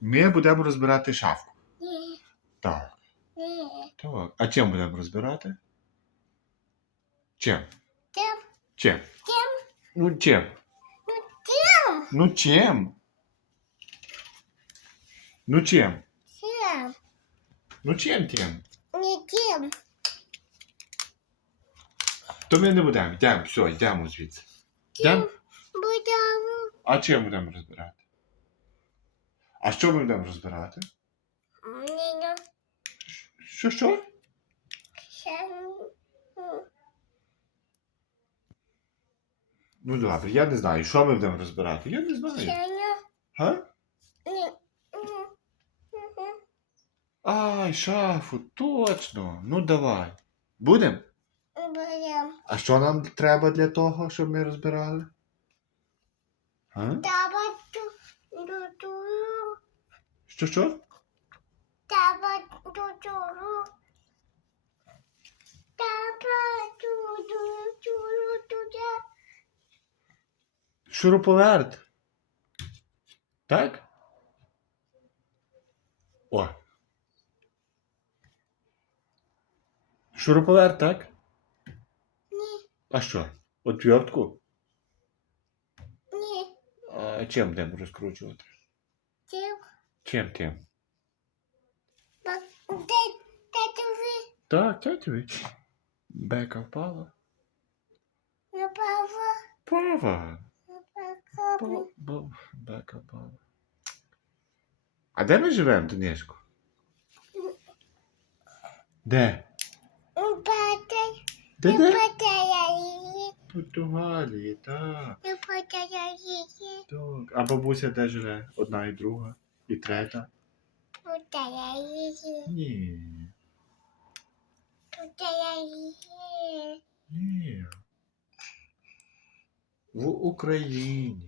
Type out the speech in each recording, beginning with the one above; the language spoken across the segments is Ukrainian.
Ми будемо розбирати шафку. Ні. Так. Ні. Так. А чим будемо розбирати? Чим? Чим? Чим? Чим? Ну чим? Чим? Ну чим? Ну чим? Чим? Ну чим тим? Не чим. То ми не будемо. Йдемо, все, йдемо звідси. Йдемо? Будемо. А чим будемо розбирати? А що ми будемо розбирати? Ні. Що що? Ну добре, я не знаю, що ми будемо розбирати. Я не знаю. Га? Ні. Ай, шафу, точно. Ну давай. Будем? Будемо. А що нам треба для того, щоб ми розбирали? А? Ту. Що що? Давай ту. Ту. Давай ту. Ту. Ту. Ту. Шуруповерт. Так? О. Шуруповерт, так? Ні. А що? Отвертку? Ні. А чим будемо розкручувати? Чим? Тим? Татові. Так, тятові. Бека впала. Направо. Пава. Бо бека впала. А де ми живемо, Дениску? Де? Упадай. Де де? Її. В Португалії, так. Упадай її. Так. А бабуся де живе? Одна і друга. І третя? Ні. Ні. В Україні.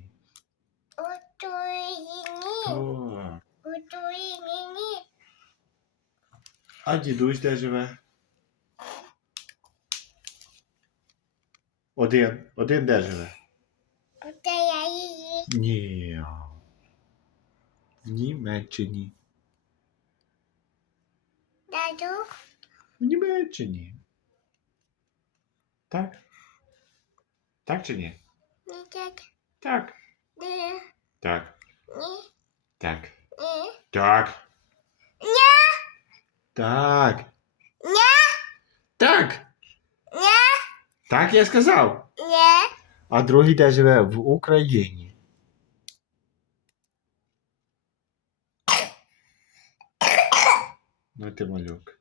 Так. Утуїні. А дідусь де живе? Один. Один де живе? Ні. В Німеччині. Даду. В Німеччині. Так? Так чи ні? Ні так. Так. Ні. Так. Ні. Так. Ні. Так. Так. Ні. Так. Ні. Так я сказав. Ні. А другий де живе в Україні. Não é ter.